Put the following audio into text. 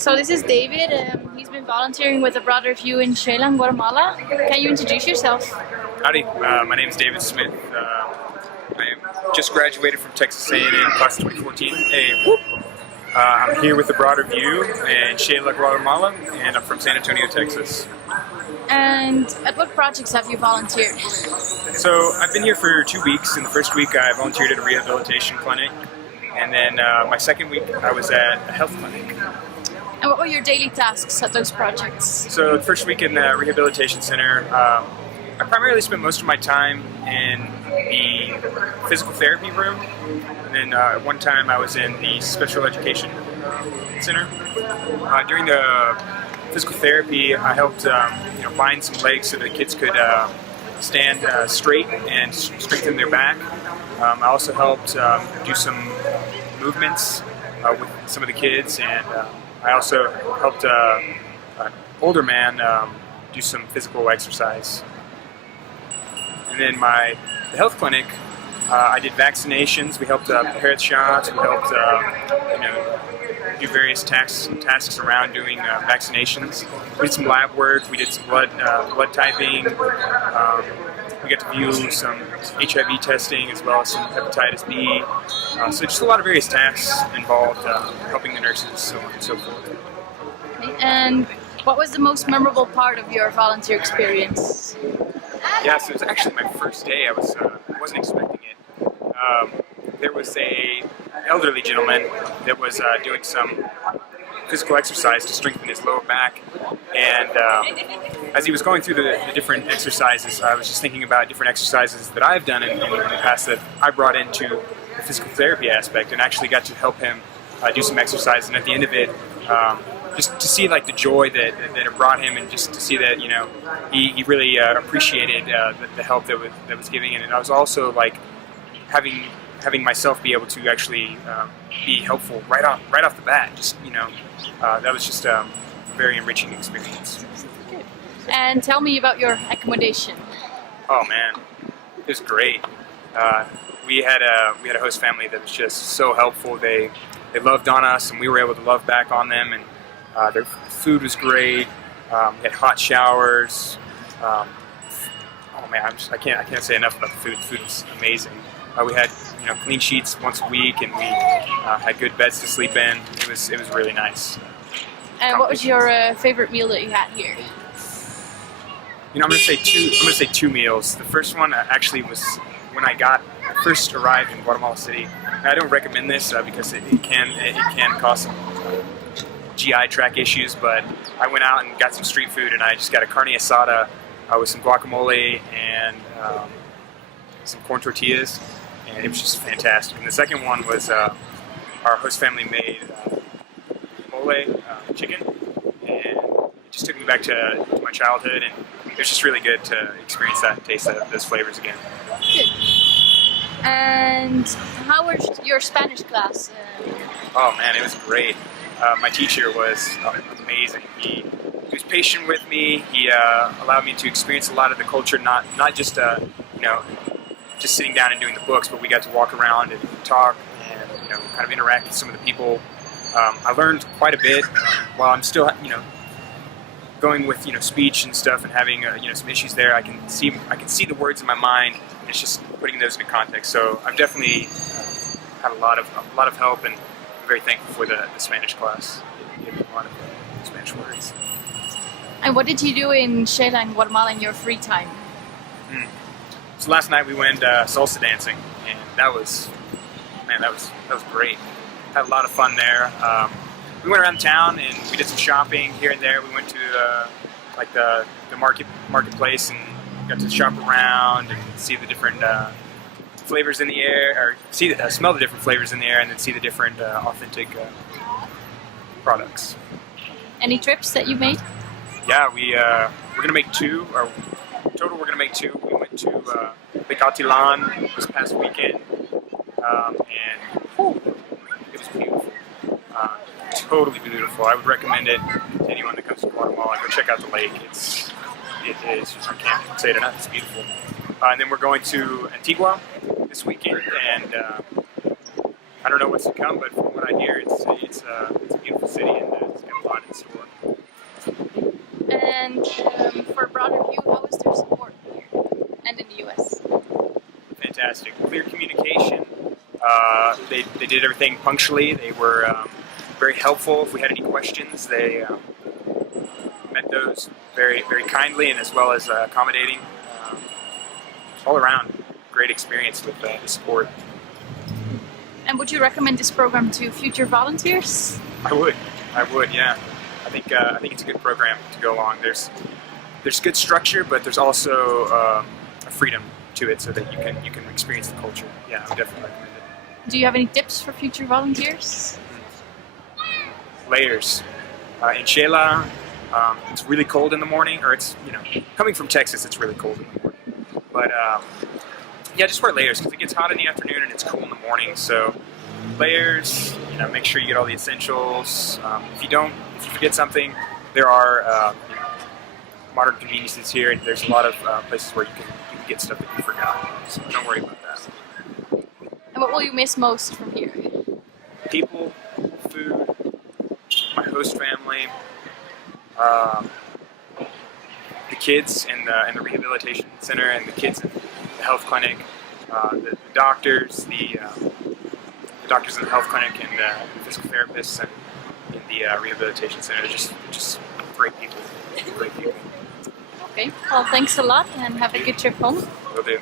So this is David. He's been volunteering with abroaderview in xela, Guatemala. Can you introduce yourself? Howdy, my name is David Smith. I just graduated from Texas A&M class of 2014. I'm here with abroaderview in xela, Guatemala, and I'm from San Antonio, Texas. And at what projects have you volunteered? So I've been here for 2 weeks. In the first week I volunteered at a rehabilitation clinic, and then my second week I was at a health clinic. And what were your daily tasks at those projects? So the first week in the rehabilitation center, I primarily spent most of my time in the physical therapy room, and then at one time I was in the special education center. During the physical therapy, I helped bind some legs so the kids could stand straight and strengthen their back. I also helped do some movements with some of the kids, and I also helped an older man do some physical exercise. And then the health clinic, I did vaccinations. We helped prepare the shots. We helped do various tasks around doing vaccinations. We did some lab work. We did some blood typing. We got to view some HIV testing as well as some hepatitis B. So just a lot of various tasks involved helping the nurses, so on and so forth. Okay. And what was the most memorable part of your volunteer experience? Yeah, so it was actually my first day. I wasn't expecting it. There was an elderly gentleman that was doing some physical exercise to strengthen his lower back, and as he was going through the different exercises, I was just thinking about different exercises that I've done in the past that I brought into the physical therapy aspect, and actually got to help him do some exercise. And at the end of it, just to see like the joy that it brought him, and just to see that he really appreciated the help that was giving, and I was also like having myself be able to actually be helpful right off the bat. Just that was just a very enriching experience. Good. And tell me about your accommodation. Oh man, it was great. We had a host family that was just so helpful. They loved on us, and we were able to love back on them. And their food was great. We had hot showers. Oh man, I can't say enough about the food. The food was amazing. We had clean sheets once a week, and we had good beds to sleep in. It was really nice. And what was your favorite meal that you had here? I'm gonna say two meals. The first one actually was when I first arrived in Guatemala City. I don't recommend this because it can cause some GI tract issues, but I went out and got some street food, and I just got a carne asada with some guacamole and some corn tortillas, and it was just fantastic. And the second one was our host family made mole chicken, and it just took me back to my childhood, and it was just really good to experience that and taste those flavors again. Good. And how was your Spanish class? Oh man, it was great. My teacher was amazing. He was patient with me. He allowed me to experience a lot of the culture, not just just sitting down and doing the books, but we got to walk around and talk and kind of interact with some of the people. I learned quite a bit while I'm still going with speech and stuff and having some issues there. I can see the words in my mind, and it's just putting those into context. So I've definitely had a lot of help, and I'm very thankful for the Spanish class. It gave me a lot of Spanish words. And what did you do in xela and Guatemala in your free time? So last night we went salsa dancing, and that was great. Had a lot of fun there. We went around town and we did some shopping here and there. We went to the marketplace and got to shop around and see the different flavors in the air, or smell the different flavors in the air, and then see the different authentic products. Any trips that you made? Yeah, we're gonna make two. Or total, we're gonna make two. We went to Lake this past weekend, and it was beautiful. Totally beautiful. I would recommend it to anyone that comes to Guatemala. Go check out the lake. It is. I can't say it enough. It's beautiful. And then we're going to Antigua this weekend, and I don't know what's to come, but from what I hear, it's a beautiful city, and it's got a lot And for abroaderview, how is their support here and in the US? Fantastic. Clear communication. They did everything punctually. They were very helpful. If we had any questions, they met those very, very kindly and as well as accommodating. All around, great experience with the support. And would you recommend this program to future volunteers? I would, yeah. I think it's a good program to go along. There's good structure, but there's also a freedom to it, so that you can experience the culture. Yeah, I would definitely recommend it. Do you have any tips for future volunteers? Layers. In xela, it's really cold in the morning, or it's, coming from Texas, it's really cold in the morning. But yeah, just wear layers because it gets hot in the afternoon and it's cool in the morning. So layers, make sure you get all the essentials. If you forget something, there are modern conveniences here, and there's a lot of places where you can get stuff that you forgot. So don't worry about that. And what will you miss most from here? People, food, my host family, the kids in the rehabilitation center, and the kids in the health clinic, the doctors, the doctors in the health clinic, and the physical therapists, and in the rehabilitation center. They're just great people. Great people. Okay, well, thanks a lot, and have a good trip home. Will do.